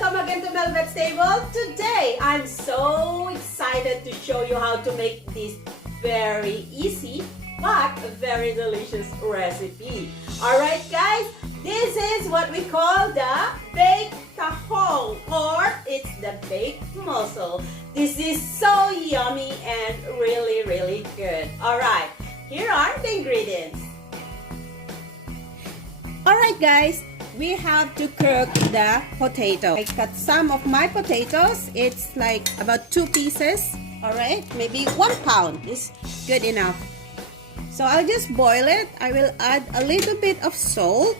welcome again to Mhelbeth'S table. Today, I'm so excited to show you how to make this very easy but very delicious recipe. Alright guys, this is what we call the baked tahong, or it's the baked mussel. This is so yummy and really good. Alright, here are the ingredients. Alright guys, we have to cook the potato. I cut some of my potatoes. It's like about 2 pieces. Alright, maybe 1 pound is good enough. So I'll just boil it. I will add a little bit of salt.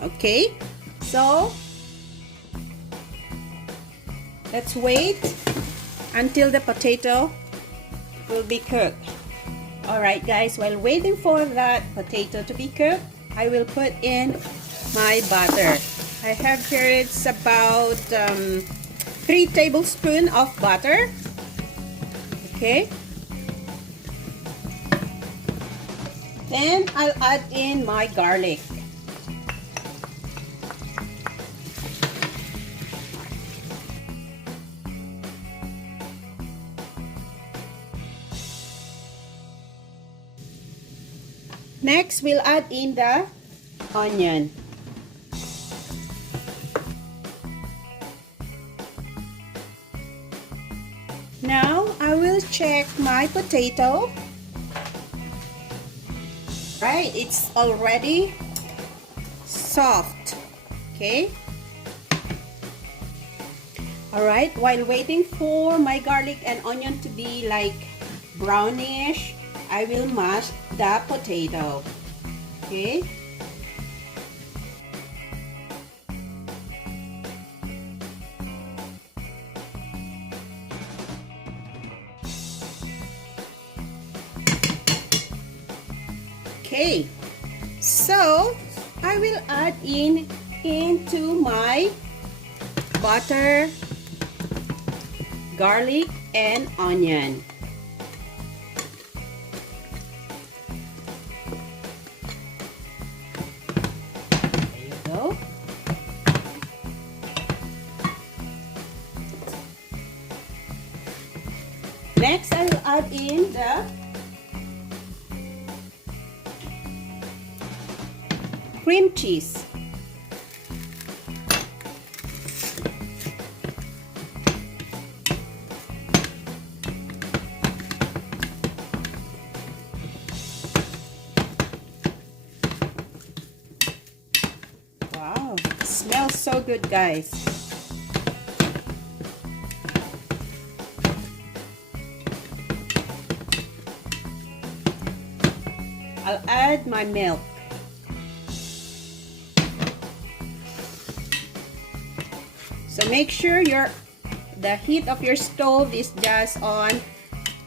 Okay, so let's wait until the potato will be cooked. Alright guys, while waiting for that potato to be cooked, I will put in my butter. I have here, it's about 3 tablespoons of butter. Okay. Then I'll add in my garlic. Next, we'll add in the onion. Now, I will check my potato. Right, it's already soft. Okay. Alright, while waiting for my garlic and onion to be like brownish, I will mash the potato. Okay. Okay. So I will add into my butter, garlic, and onion. Next, I will add in the cream cheese. Wow, it smells so good, guys. I'll add my milk. So make sure the heat of your stove is just on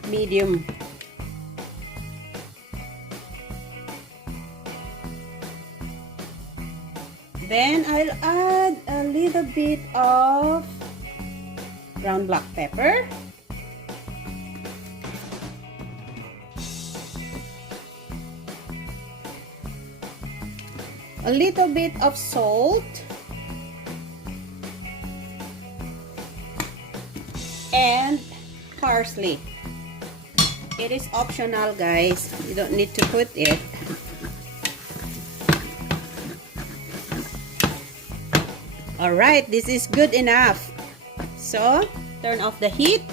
medium. Then I'll add a little bit of ground black pepper. A little bit of salt, and parsley. It is optional, guys. You don't need to put it. Alright, this is good enough. So, turn off the heat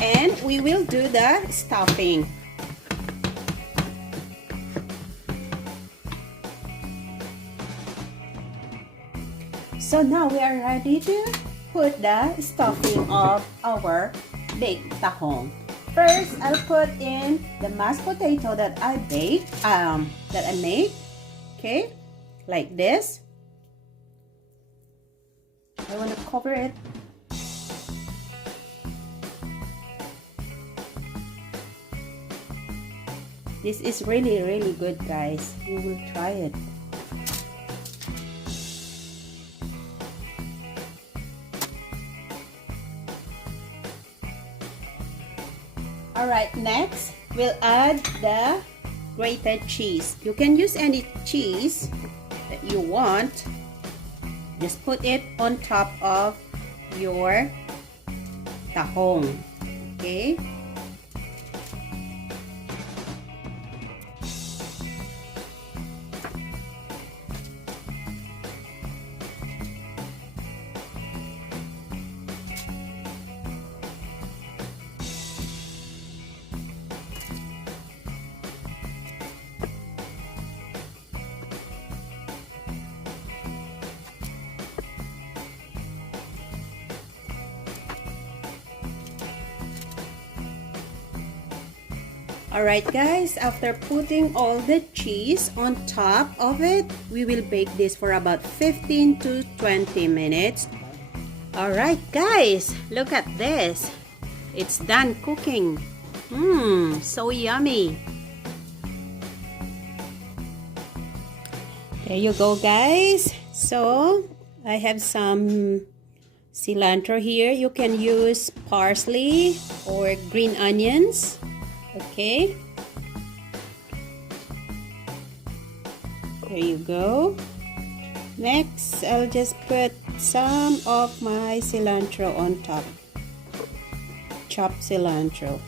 and we will do the stuffing. So now we are ready to put the stuffing of our baked tahong. First, I'll put in the mashed potato that I made. Okay, like this. I want to cover it. This is really good, guys. You will try it. Alright, next we'll add the grated cheese. You can use any cheese that you want. Just put it on top of your tahong. Okay? Alright guys, after putting all the cheese on top of it, we will bake this for about 15 to 20 minutes. Alright guys, look at this. It's done cooking. So yummy. There you go guys. So, I have some cilantro here. You can use parsley or green onions. Okay, there you go. Next, I'll just put some of my cilantro on top. Chopped cilantro.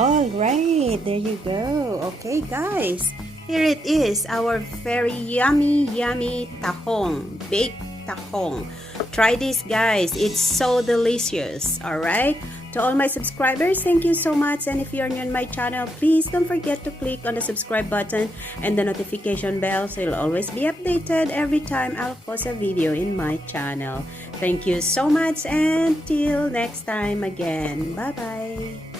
Alright, there you go. Okay guys, here it is, our very yummy tahong, baked tahong. Try this guys, it's so delicious. Alright, to all my subscribers, thank you so much, and if you're new on my channel, please don't forget to click on the subscribe button and the notification bell so you'll always be updated every time I'll post a video in my channel. Thank you so much, and till next time again. Bye bye.